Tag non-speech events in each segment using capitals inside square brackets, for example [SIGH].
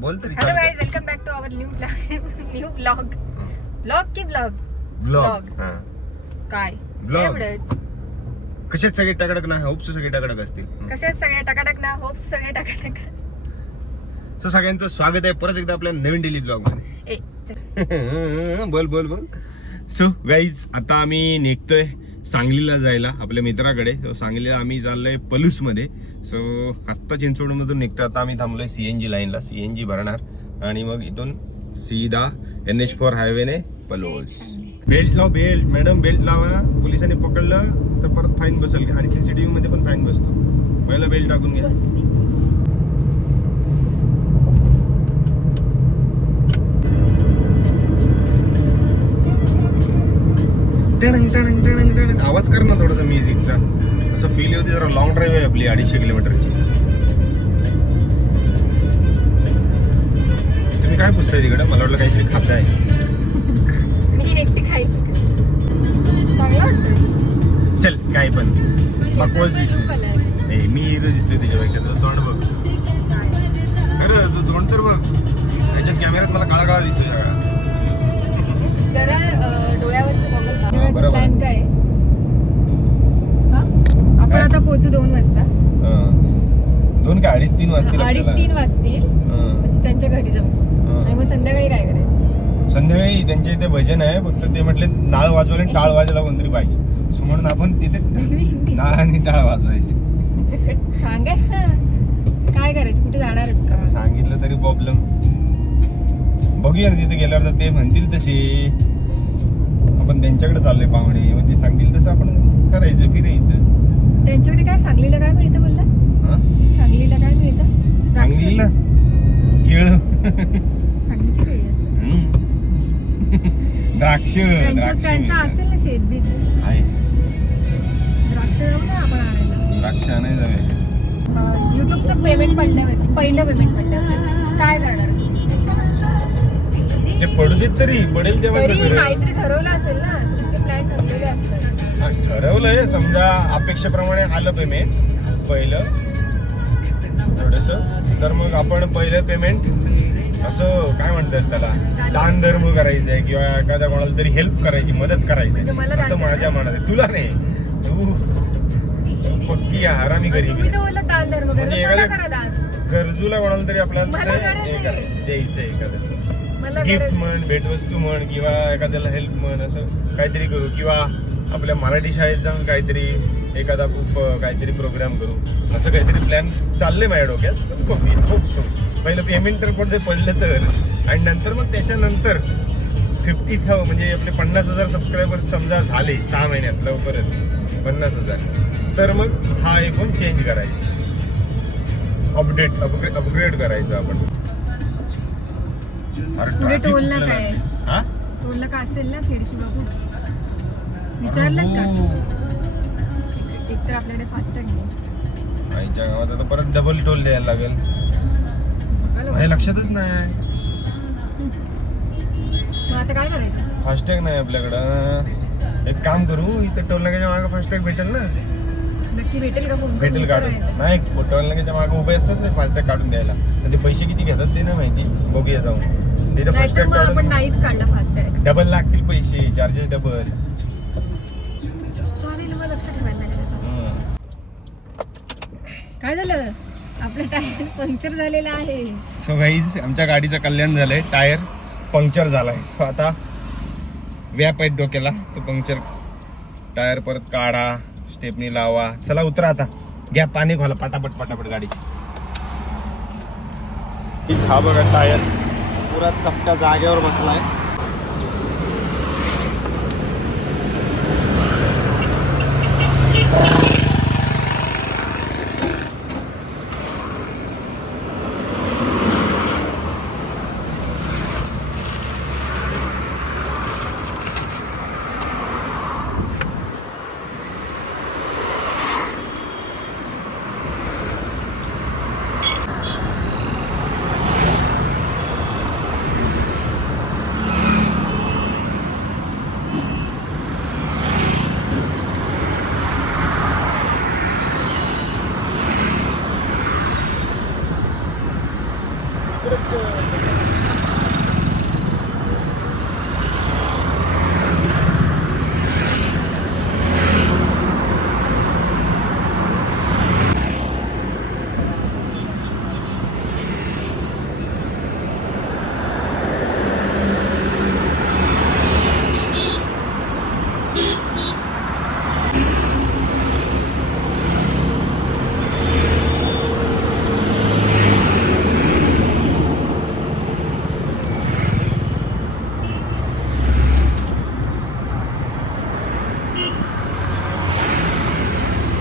बोल तरी hello guys welcome back to our new new blog blog की blog blog. काय. एवढंच कसे सगळे टकडक ना होप्स सगळे टकडक असतील. कसे सगळे टकाटक ना होप्स सगळे टकाटक सो सगळ्यांचं स्वागत आहे परत एकदा आपल्या नवीन डेली ब्लॉगमध्ये. [LAUGHS] बोल बोल बोल. सो गाईज आता आम्ही निघतोय. सांगलीला जायला आपल्या मित्राकडे. सांगलीला आम्ही चाललोय आहे पलूसमध्ये. सो आत्ता चिंचवडमधून निघतो आता आम्ही थांबलोय जी लाईनला. सी एन जी भरणार. आणि मग इथून सीधा एन एच फोर हायवेने पलूस. बेल्ट लाव बेल्ट मॅडम बेल्ट लावा. पोलिसांनी पकडलं तर परत फाईन बसेल. आणि सीसीटीव्ही मध्ये पण फाईन बसतो. पहिला बेल्ट टाकून घ्या. टणंग, टणंग. आवाज कर ना थोडासा म्युझिकचा. असं फील होते जरा लॉंग ड्राईव्ह आहे आपली अडीचशे किलोमीटरची. तुम्ही काय पुसताय तिकडे? मला वाटलं काहीतरी खात आहे. [LAUGHS] चल काय पण. बकवास. नाही मी हिरो दिसतोय त्याच्यापेक्षा तुझं तोंड बघ. खरं तू तोंड तर बघ. त्याच्यात कॅमेऱ्यात मला काळा काळा दिसतोय सगळा बरोबर. काय? आपण काय? आता पोहोचू दोन वाजता हं. दोन का अडीच तीन वाजतील अडीच आपल्याला. तीन वाजतील हं, म्हणजे त्यांच्या घरी जाऊ. आणि मग संध्याकाळी काय करायचं संध्याकाळी त्यांच्या इथे भजन आहे फक्त ते म्हटले नाळ वाजवायला आणि टाळ वाजायला कोणतरी पाहिजे सो म्हणून आपण तिथे [LAUGHS] नाळ आणि टाळ वाजवायचे सांगायचं ना. काय करायचं कुठे जाणार आहेत का सांगितलं तरी प्रॉब्लेम बघूया ना तिथे गेल्यावर तर ते म्हणतील तसे आपण त्यांच्याकडे चाललोय पाहुणे मग ते सांगतील तसं आपण त्यांच्याकडे काय सांगलीला काय मिळतं बोलला? सांगलीला काय मिळतं. सांगलीला? केळ. सांगलीची द्राक्ष त्यांचं. असेल ना शेतबीत आहे. द्राक्ष जाऊ ना आपण आणायला. द्राक्ष आणायला जाऊया. युट्यूबचं पेमेंट पडल्यावरती. पहिलं पेमेंट पडल्यावरती काय करणार? ते पडू देत तरी पडेल तेव्हा. काहीतरी ठरवलं असेल ना. ठरवलंय समजा अपेक्षेप्रमाणे आलं पेमेंट पहिलं. थोडस तर मग आपण पहिलं पेमेंट असं काय म्हणतात त्याला? दान धर्म करायचंय किंवा एखाद्या कोणाला तरी हेल्प करायची मदत म्हणजे करायची असं दान माझ्या मनात आहे. तुला नाही. तू पक्की हरामी तुम्ही गरीबी म्हणजे एखाद्या- गरजूला कोणाला तरी आपल्याला करायचं, द्यायचं एखादं. गिफ्ट म्हण भेटवस्तू म्हण किंवा एखाद्याला हेल्प म्हण असं काहीतरी करू किंवा आपल्या मराठी शाळेत जाऊन काहीतरी एखादा खूप काहीतरी प्रोग्राम करू. असं काहीतरी प्लॅन चाललंय माझ्या डोक्यात पण खूप सो पहिलं पेमेंट तर पडते पडलं तर आणि नंतर मग त्याच्यानंतर फिफ्टी थाव म्हणजे आपले पन्नास हजार सबस्क्रायबर्स समजा झाले सहा महिन्यात लवकरच पन्नास हजार. तर मग हा आयफोन चेंज करायचा. अपडेट अपग्रेड अपग्रेड करायचं आपण. पुढे traffic टोल ना कुठलं काय? हा? टोलला का असेल ना खेडशी बाबू विचारलं का? हो. एक तर आपल्याकडे फास्टॅग नाही. आईच्या गावात आता परत डबल टोल द्यायला लागेल. माझ्या लक्षातच नाही. मग आता काय करायचं? फास्टॅग नाही आपल्याकडं. एक काम करू इथं टोल नाक्याच्या मागे फास्टॅग भेटेल ना? नक्की भेटेल का फोन भेटेल काढून. नाही नाक्याच्या मागे उभे असतात ना फास्टॅग काढून द्यायला. तर ते पैसे किती घेतात ते नाही माहिती? बघूया जाऊन. आपण नाहीच काढला फास्टॅग डबल लागतील पैसे चार्जेस डबल चालेल मग लक्ष ठेवायला लागेल आता. काय झालं? आपलं टायर पंक्चर झालेलं आहे. सो गाईज आमच्या गाडीचं कल्याण झालंय. टायर पंक्चर झालाय. सो आता व्याप आहेत डोक्याला. तो पंक्चर टायर परत काढा. स्टेपनी लावा. चला उतरा आता. घ्या पाणी घाला पटापट पटापट गाडीची. हा बघा टायर पुरा चपट्या जागेवर बसला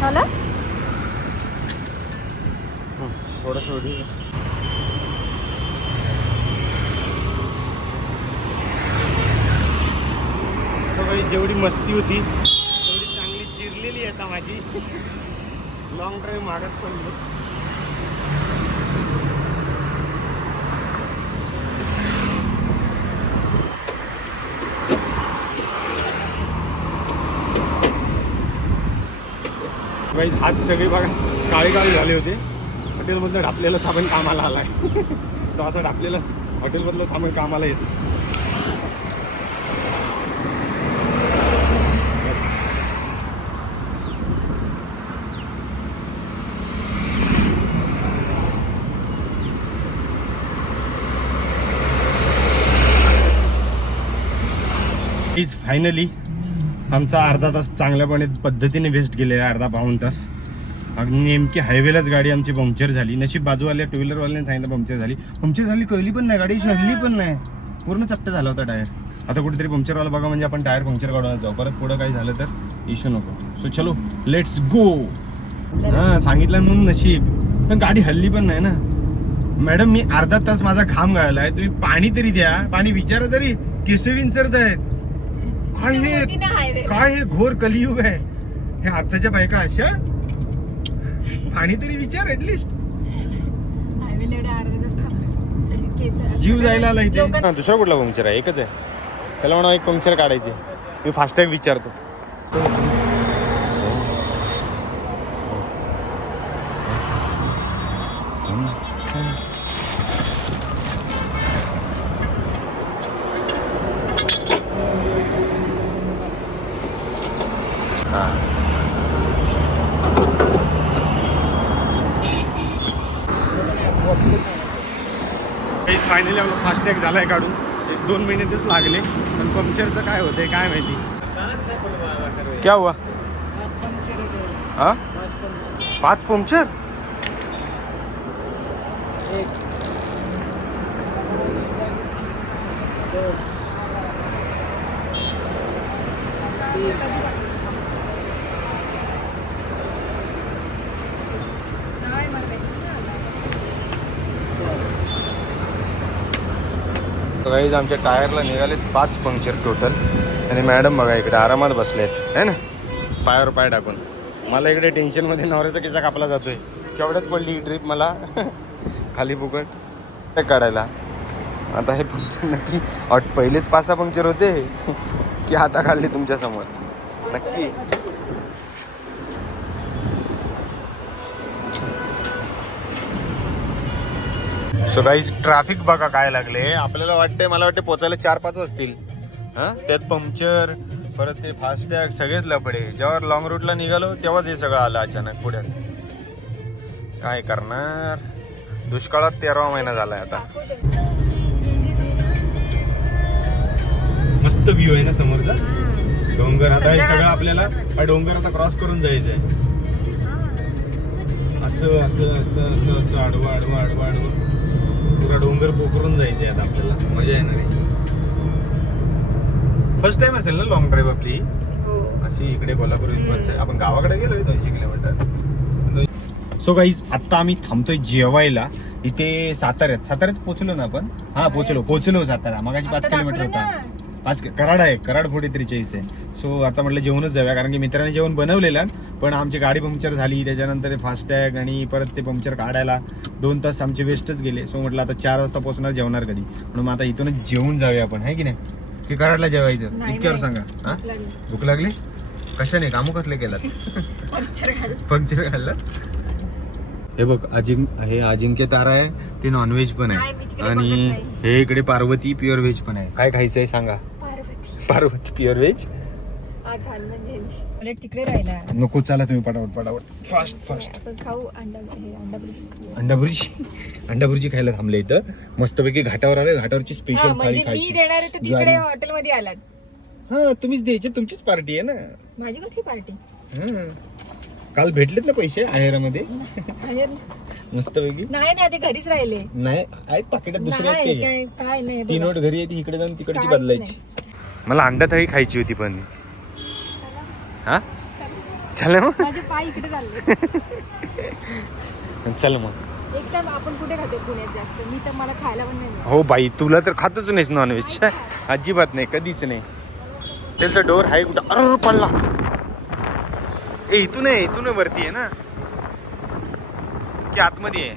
झालं थोडस जेवढी मस्ती होती तेवढी चांगली चिरलेली आहे आता माझी. [LAUGHS] लॉंग ड्राईव्ह मागत पडलो. भाई हात सगळे बघा काळे काळे झाले होते. हॉटेलमधलं ढापलेलं सामान कामाला आला सो [LAUGHS] असं ढापलेलं हॉटेलमधलं सामान कामाला येतं. इज फायनली आमचा अर्धा तास चांगल्यापणे पद्धतीने वेस्ट गेले अर्धा पाऊण तास. अगदी नेमकी हायवेलाच गाडी आमची पंक्चर झाली. नशीब बाजूवाल्या टू व्हीलरवाल्याने सांगितलं पंक्चर झाली. पंक्चर झाली कळली पण नाही गाडी हल्ली पण नाही. पूर्ण चपटा झाला होता टायर आता कुठेतरी पंक्चरवाला बघा म्हणजे आपण टायर पंक्चर काढून जाऊ. परत पुढं काही झालं तर इश्यू नको. सो चलो लेट्स गो हां सांगितलं म्हणून नशीब. पण गाडी हल्ली पण नाही ना. मॅडम मी अर्धा तास माझा घाम गाळलाय. तुम्ही पाणी तरी द्या. पाणी विचारा तरी. केस विंचरत आहेत. काय हे? काय हे घोर कलियुग आहे? हे आताच्या बायका अशा? पाणी तरी विचार ऍटलिस्ट जीव जायला आला इथे हा, दुसरा कुठला पंक्चर आहे? एकच आहे. त्याला म्हणा एक पंक्चर काढायचे. मी फास्टॅग विचारतो. फायनली आपला फास्टॅग झालाय काढून. एक दोन मिनिटच लागले. पण पंक्चरचं काय होतंय काय माहिती? क्या हुआ? हा? पाच पंक्चर? एक गाईज आमच्या टायरला निघालेत पाच पंक्चर टोटल आणि मॅडम बघा इकडे आरामात बसलेत. है ना? पायावर पाय टाकून. मला इकडे टेन्शनमध्ये नवऱ्याचा किस्सा कापला जातोय. केवढ्यात पडली ही ट्रिप मला? [LAUGHS] खाली फुकट. ते काढायला. आता हे पंक्चर नक्की पहिलेच पाच सहा पंक्चर होते. [LAUGHS] की आता काढले तुमच्यासमोर नक्की. सो गाईज ट्रॅफिक बघा काय लागले. आपल्याला वाटते मला वाटते पोचायला चार पाच वाजतील. हां? त्यात पंक्चर परत ते फास्टॅग सगळेच लपडे जेव्हा लॉंग रूटला निघालो तेव्हाच हे सगळं आलं अचानक पुढे. काय करणार? दुष्काळात तेरावा महिना झालाय आता. मस्त व्ह्यू आहे ना समोरचा? डोंगर आता हे सगळं आपल्याला हा डोंगर आता क्रॉस करून जायचंय असं असं असं असं असं आडवं आडवं आडवं आडवं. पुरा डोंगर पोखरून जायचंय आता आपल्याला. मजा येणार आहे. फर्स्ट टाइम असेल ना लॉंग ड्राईव्ह आपली? हो. अशी इकडे कोल्हापूर. आपण गावाकडे गेलोय दोनशे किलोमीटर. सो गाईज आता आम्ही थांबतोय जेवायला. इथे साताऱ्यात. साताऱ्यात पोहोचलो ना आपण? हा पोहोचलो पोहोचलो सातारा. मगाशी पाच किलोमीटर होता. पाच कराड आहे कराड फोर्टी त्रेचाळीस आहे सो आता म्हटलं जेवणच जाऊया कारण की मित्राने जेवण बनवलेलं पण आमची गाडी पंक्चर झाली त्याच्यानंतर फास्टॅग आणि परत ते पंक्चर काढायला दोन तास आमचे वेस्टच गेले. सो म्हटलं आता चार वाजता पोहोचणार जेवणार कधी. म्हणून आता इथूनच जेवून जाऊया आपण आहे की नाही? की कराडला जेवायचं? इतक्यावर. सांगा हा. भूक लागली. कशाने? कामू कसले केलात पंक्चर घाल पंक्चर खाल्लं? हे बघ अजिंक हे अजिंक्य तारा आहे ते नॉनव्हेज पण आहे. आणि. हे इकडे पार्वती प्युअर व्हेज पण आहे. काय खायचं आहे सांगा? पार्वती प्युअर व्हेज आज हनुमान जयंती उलट तिकडे राहिला नको चला तुम्ही पटापट पटापट. फास्ट फास्ट आपण खाऊ अंडा हे अंडा भुर्जी खाऊ. अंडा भुर्जी अंडा भुर्जी खायला थांबले इथं. मस्तपैकी घाटावर आले घाटावरची हा स्पेशल थाळी म्हणजे मी खायची. देणार आहे तर तिकडे ज्वारी. हॉटेलमध्ये आलात. हा तुम्हीच द्यायचे तुमचीच पार्टी आहे ना. माझी कसली पार्टी हं. काल भेटलेत ना पैसे आहेरामध्ये? मस्तपैकी. नाही ना ते घरीच राहिले. नाही आहेत पाकिटात दुसरे आहेत नाही ते. काय काय नाही ती बघा. नोट घरी येते इकडे जाऊन तिकडची काहीच बदलायची. मला अंडा थाळी खायची होती पण. हा? चल मग. माझे पाय इकडे चालले [LAUGHS] चल मग. एक टाइम आपण कुठे खातो पुण्यात जास्त? मी तर मला खायला पण नाही मिळत. हो बाई तुला तर खातच नाहीस नॉनव्हेज [LAUGHS] अजिबात नाही कधीच नाही. त्याचा डोर आहे कुठं? अरे पडला. ए इथून आहे इथून आहे वरती आहे ना. की आतमध्ये आहे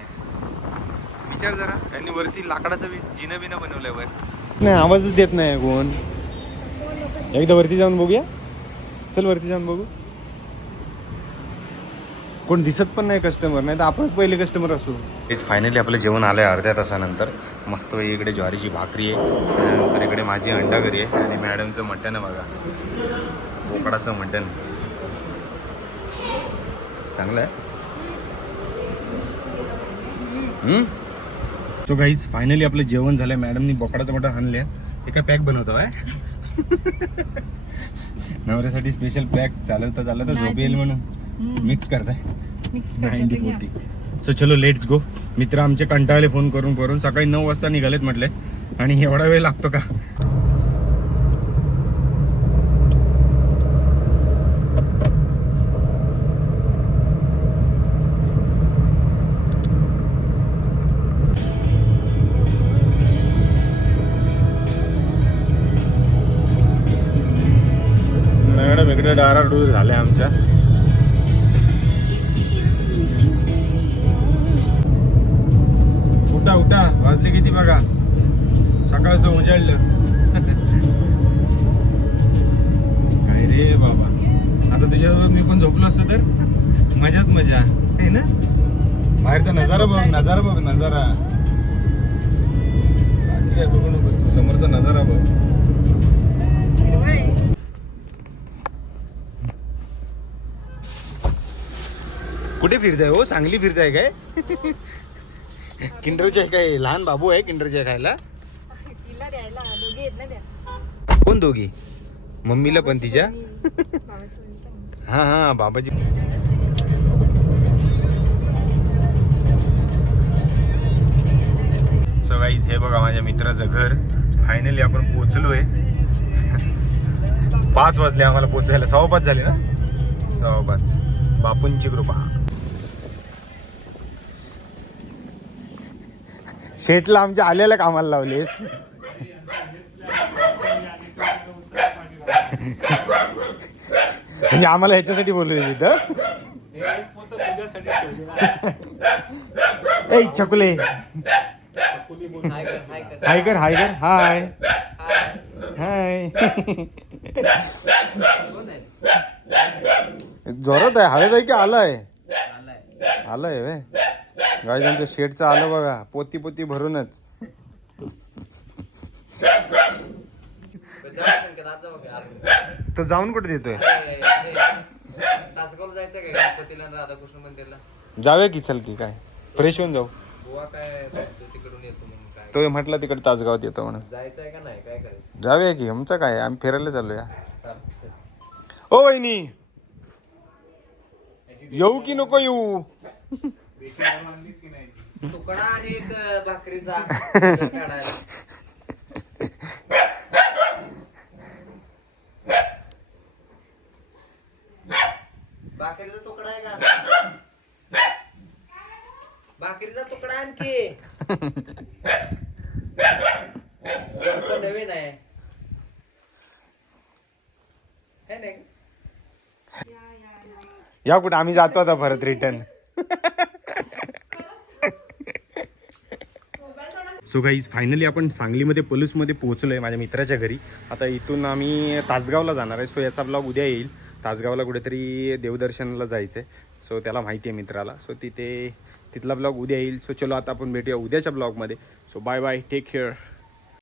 विचार जरा. आणि वरती लाकडाचं जिना बिना बनवलंय वर. नाही आवाजच देत नाही कोण. एकदा वरती जाऊन बघूया. चल वरती जाऊन बघू. कोण दिसत पण नाही कस्टमर नाही तर आपणच पहिले कस्टमर असू. तेच फायनली आपलं जेवण आलं आहे अर्ध्या तासानंतर. मस्त इकडे ज्वारीची भाकरी आहे. त्यानंतर इकडे माझी अंडा घरी आहे आणि मॅडमचं मटण आहे बघा. बोकडाचं मटण चांगलं आहे. सो गाईज फायनली आपलं जेवण झालंय. मॅडमनी बोकडाचं मटण आणले एका पॅक बनवतो आहे नवऱ्यासाठी स्पेशल पॅक चालवता चालवता नाही. झोप येईल म्हणून हम्म. मिक्स करताय नाईन्टी. फोर्टी सो चलो लेट्स गो मित्र आमचे कंटाळले फोन करून करून सकाळी नऊ वाजता निघालेत म्हटले आणि एवढा वेळ लागतो का मॅडम इकडे डारा डूर झाल्या आमच्या. उठा उठा. वाजले किती बघा? सकाळचं उजाडलं. काय रे बाबा. आता तुझ्याजवळ मी पण झोपलो असतो तर. मजाच मजा. आहे ना? बाहेरचा नजारा बघ नजारा बघ नजारा. बाकी काय बघू नको. तू समोरचा नजारा बघ. कुठे फिरताय हो? चांगली फिरताय काय? किंडरचे काय लहान बाबू आहे किंडरचे खायला? कोण दोघी? मम्मीला पण तिच्या. हा हा बाबाजी. सो गाईज हे बघा माझ्या मित्राचं घर. फायनली आपण पोचलोय. पाच वाजले आम्हाला पोचायला. सव्वा पाच झाले ना? सव्वा पाच. बापूंची कृपा. सेटला आमच्या आलेल्या कामाला लावलेस. म्हणजे आम्हाला ह्याच्यासाठी बोलवले तिथं ए छकुले. हाय कर हाय. कर हाय. हाय जोरात आहे हळद आहे की आलाय आलाय वे गाय त्यांचं आलं बघा पोती पोती भरूनच. तो जाऊन कुठे देतोय? तासगाव जायचं काय गणपतीला आणि राधाकृष्ण मंदिरला जाऊया की चल की काय? फ्रेश होऊन जाऊ. काय तो तिकडून येतो म्हणून काय तो म्हटला तिकडे तासगावात येतो म्हणून. जायचं आहे का नाही काय करायचं जाऊया की आमचं काय? आम्ही फिरायला चालूया. चालतंय. ओ वहिनी! येऊ की नको येऊ? तुकडा आणि एक भाकरीचा काढायला. भाकरीचा तुकडा आहे का? भाकरीचा तुकडा आणखी. नवीन आहे. है नाही या कुठं? आम्ही जातो आता परत रिटर्न सो गाईज फायनली आपण सांगलीमध्ये पलूसमध्ये पोहोचलो आहे माझ्या मित्राच्या घरी. आता इथून आम्ही तासगावला जाणार आहे. सो याचा ब्लॉग उद्या येईल. तासगावला कुठेतरी देवदर्शनाला जायचं आहे सो त्याला माहिती आहे मित्राला. सो तिथे तिथला ब्लॉग उद्या येईल. सो चलो आता आपण भेटूया उद्याच्या ब्लॉगमध्ये so bye bye take care